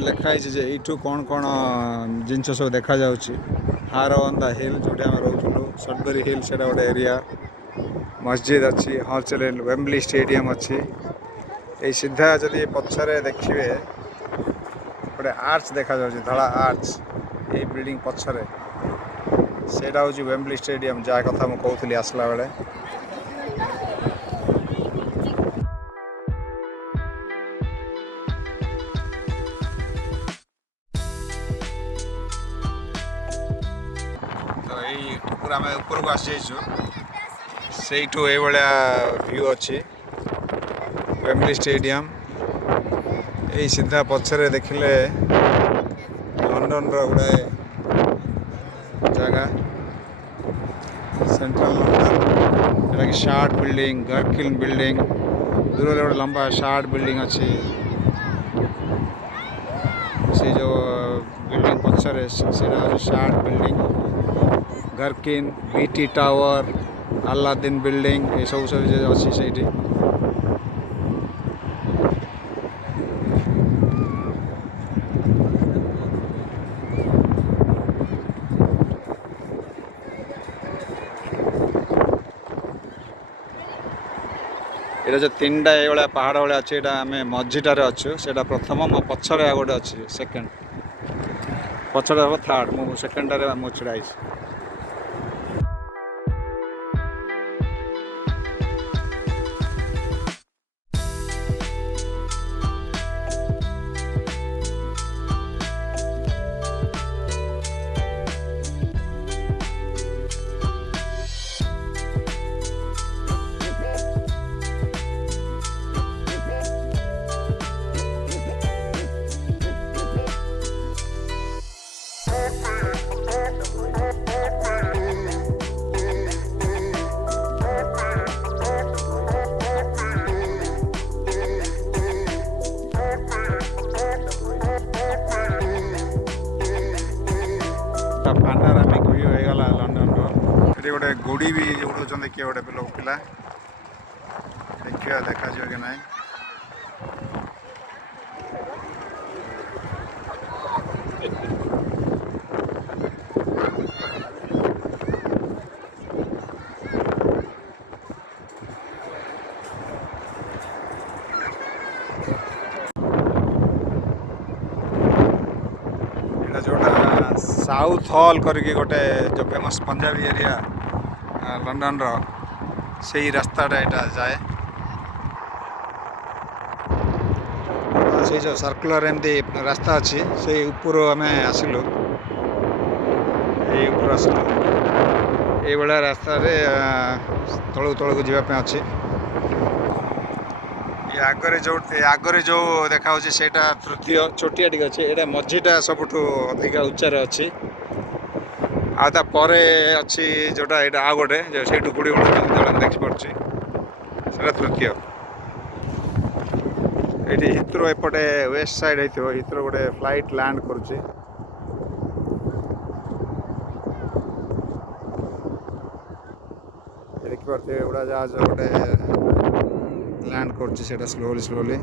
लिखाई जे यू कौन कौन जिनस सब देखा हारवंदा हिल जो आम रोलु सटबरी हिल से गोटे एरिया मस्जिद अच्छी हॉर्चल वेम्बली स्टेडियम अच्छी ये सीधा जदि पछरे देखिए गोटे आर्च देखा धला आर्च ये बिल्डिंग पछरे सेटा हूँ वेम्बली स्टेडियम जहाँ कथा मुझे कहूली आसला बेले तो यही पूरा आम ऊपर को आसी से व्यू अच्छी वेम्बली स्टेडियम यही सीधा पछरे देखिले लंडन गोटे जगह सेंट्रल लंडन जोटा कि शार्ट बिल्डिंग गर्किन बिल्डिंग दूर गोटे लंबा शार्ट बिल्डिंग अच्छी से जो बिल्डिंग पछरे से Shard building Gherkin BT tower Aladdin building ये सब अच्छी से ये जो तीन टा ये पहाड़ भाया अच्छे आम मझीटार अच्छु से प्रथम मो पछरे गोटे अच्छी सेकेंड पछड़े हम थर्ड मो सेकेंडारे मो छिड़ा पानारामिक व्यू हो गला लंडन ये गोटे गुड़ी भी उड़ाऊँ किए गोटे लोक पिला देखा देखा कि ना जोटा साउथ हॉल करके गोटे जो फेमस पंजाबी एरिया लंडन रो से ही रास्ताटा यहाँ जाए से जो सर्कुलर एमती रास्ता अच्छी से ऊपर आम आसिलु ऊपर आसिलु ये रास्ता तलू तलू जावाई अच्छी आगरे जो देखा से तृतीय छोटिया टी अच्छे यहाँ मझीटा सबुठ अधिक उच्चार अच्छी आपर अच्छी जोटा यहाँ आ गोटे से गुड़ी उड़ा देखिपे से तृतीय ये हित्रो एपटे वेस्ट साइड हो हित्रो गोटे फ्लाइट लैंड करुच्ची देखिपे उड़ाजहाज गोटे लैंड करछि सेटा स्लोली स्लोली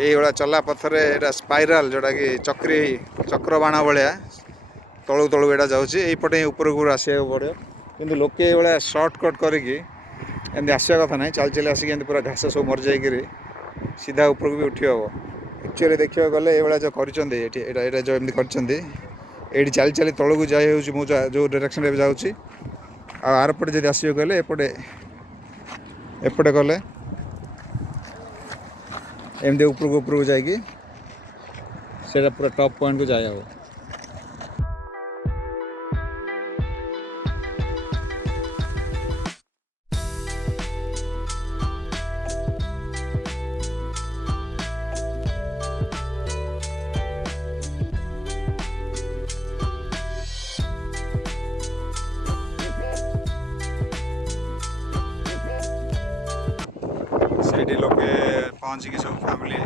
ये चला पथरे एटा स्पाइराल जोटा कि चक्र बाण भाया तलू तलू यहाँ जाऊँगी यहीपटे ऊपर को आसा पड़ो कि लोके ये सर्टकट करके आसा कथा ना चल चल आसिक पूरा घास सब मर जाकि सीधा ऊपर को भी उठी हम एक्चुअली देखा गले ये जो कर जो एमती कर ये चली चली तौक को जाए जो डायरेक्शन जाऊँगी आरपटे जब आसवे गले एपटे एपटे गले एमती ऊपर को जाकि पूरा टॉप पॉइंट को जाए हम से लोके पहुँचिकी सब फैमिली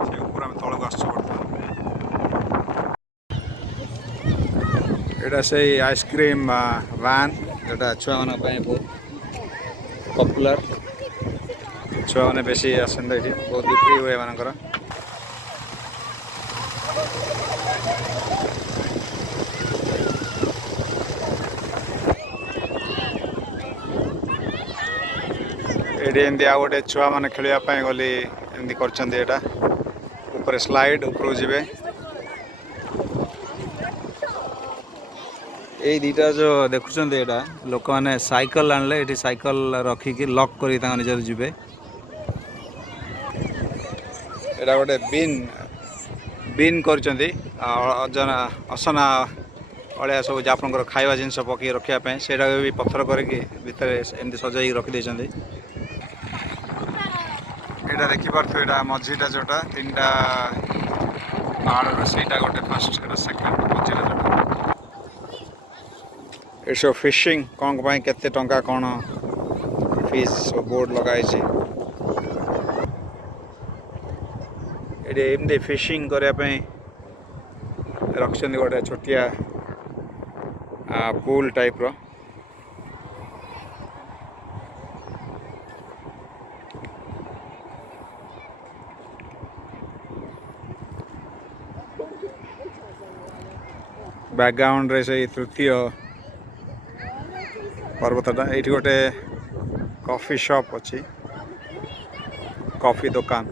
से ऊपर आम तौक आस बर्तमान यहाँ से आइसक्रीम वैन जोटा छुआ मान बहुत पपुलर छुआ मैंने बेसी आसते ये बहुत बिक्री हुए एमकर ये एमती आ गए छुआ मैंने खेलवाई गली एमती कर स्लाइड ऊपर जी ये दीटा जो देखुं यहाँ लोक मैंने साइकिल आनले ये साइकिल रखिकी लॉक कर निजर जी यहाँ गोटे बिन बिन कर असना अलिया सब जो आप खावा जिनस पकई रखापी से भी पत्थर करके एमती सजाई रखिदे यहाँ देखिपे यहाँ मझीटा जोटा तीन टा पहाड़ से गोटे फर्स्ट सेकेंड मझीटा जोटा ये सब फिशिंग कौन केते टंका कौन फीस सब बोर्ड लगाई एमती फिशिंग करने रखते गोटे छोटिया पूल टाइप रो बैकग्राउंड रे से तृतीय पर्वतटा ये गोटे कॉफी शॉप अच्छी कॉफी दुकान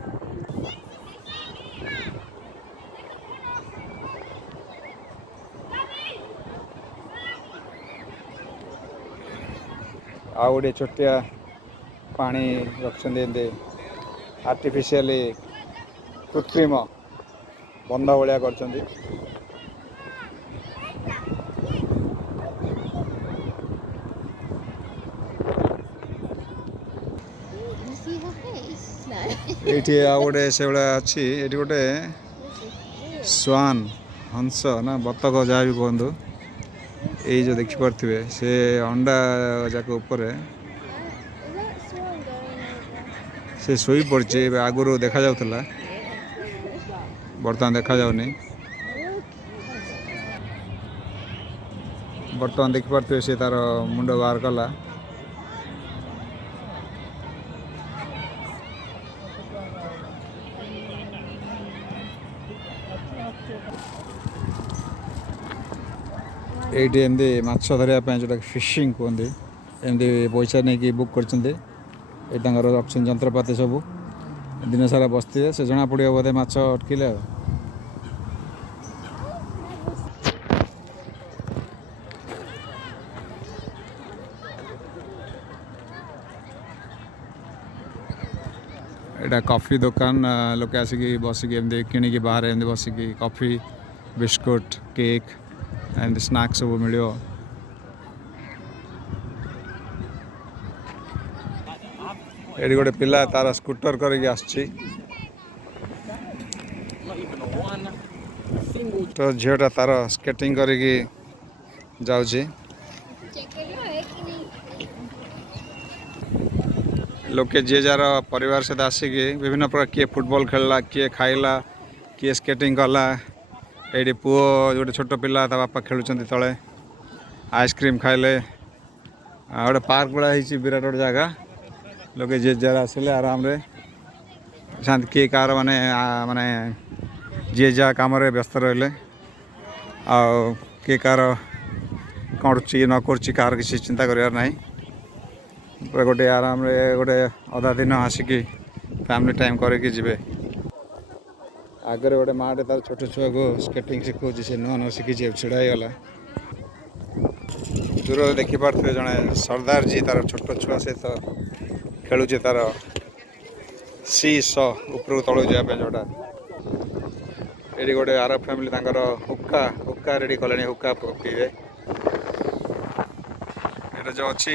आ गोटे छोटिया पानी रखते आर्टिफिशियली कृत्रिम बंध भाया कर ये आ गोटे से अच्छी ये गोटे स्वान हंस ना बतक जहाँ भी कहतु ये जो देखिपे से अंडा जाक ऊपर से शोई पड़ी आगुरी देखा जाऊला बर्तमान देखा जाऊनी बर्तमान देखिपे से तार मुंड बाहर कला ये एमती माछ धरने जोटा फिशिंग कहते एमती पैसा नहीं बुक कर जंत्रपाति सब दिन सारा बसते से जना पड़े बोधे माछ अटकिले एटा कॉफी दुकान लोके आसिकी बसिकी एमती किणिकी बाहर एमती बसिकी coffee biscuit cake and snacks सब मिलो ये गोटे पिला तार स्कूटर करके आसची तो झीटा तार स्केटिंग करके जाऊँगी लोके जे जार परिवार सहित आसिकी विभिन्न प्रकार किए फुटबॉल खेलला किए खाइला किए स्केटिंग कला ये पुओ गोटे छोट पिला बापा खेलुंट तले आइसक्रीम खाइले गोटे पार्क भाया विराट गोटे जगह लोके जे जार आसिले आराम रे किए कार माने माने जे जहाँ कम व्यस्त रहिले किए कार करुच्ची न करुच्ची कार किसी चिंता करार ना गोटे आराम रे गोटे अधा दिन आसिकी फैमिली टाइम करके जी आगे गोटे माटे तार छोट छुआ को स्केटिंग शिखा से नुआ नुआ शिखी छिड़ाईगला दूर देखिपे जड़े सरदार जी तार छोट छुआ सहित खेलुचे तार सी ऊपर तलू जावाई जोटा ये गोटे आरब फैमिली हुक्का हुक्का रेडी कले हुक्का पीबे ये जो अच्छी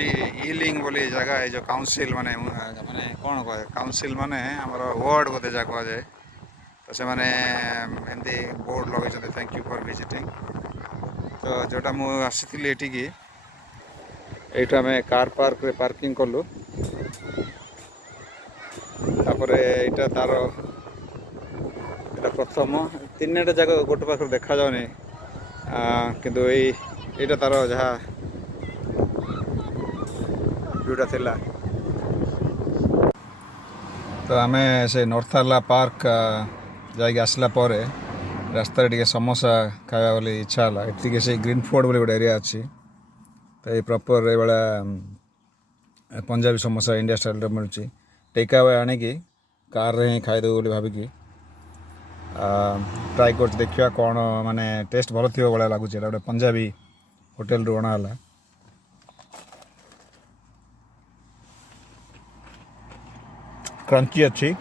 ईलिंग बोली जगह है जो काउंसिल माने माने कौन कहे काउंसिल माने आमर वार्ड बोधे जहाँ कहुए तो से माने एमती बोर्ड लगे थैंक यू फॉर विजिटिंग तो जोटा मुझे आसी एटिकी ये आम कार पार्क रे पार्किंग कलु तापर यहाँ तार प्रथम तीन टा जगह गोटे पाख देखा जाऊनी किंतु यहाँ तार जहाँ व्यूटा थिला तो आमे से नॉर्थाला पार्क जाके आसला पर रास्ता टे समोसा खावा बोली इच्छा है ये से ग्रीन फोर्ड बोले गोटे एरिया अच्छी तो ये प्रॉपर ये वाला पंजाबी समोसा इंडिया स्टाइल मिलूँ टेक अवे आणिकी कार रे ही खाईदेव बोली भाविकी ट्राए कर देखा कौन माने टेस्ट भल थी भाया लगुच गोटे पंजाबी होटेल रू अणाला क्रंची अच्छी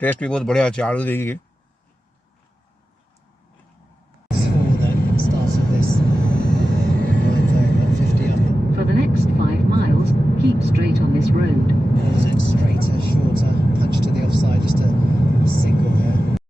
टेस्ट भी बहुत बढ़िया अच्छे आलू देखिए For the next 5 miles, keep straight on this road. Pulls it straight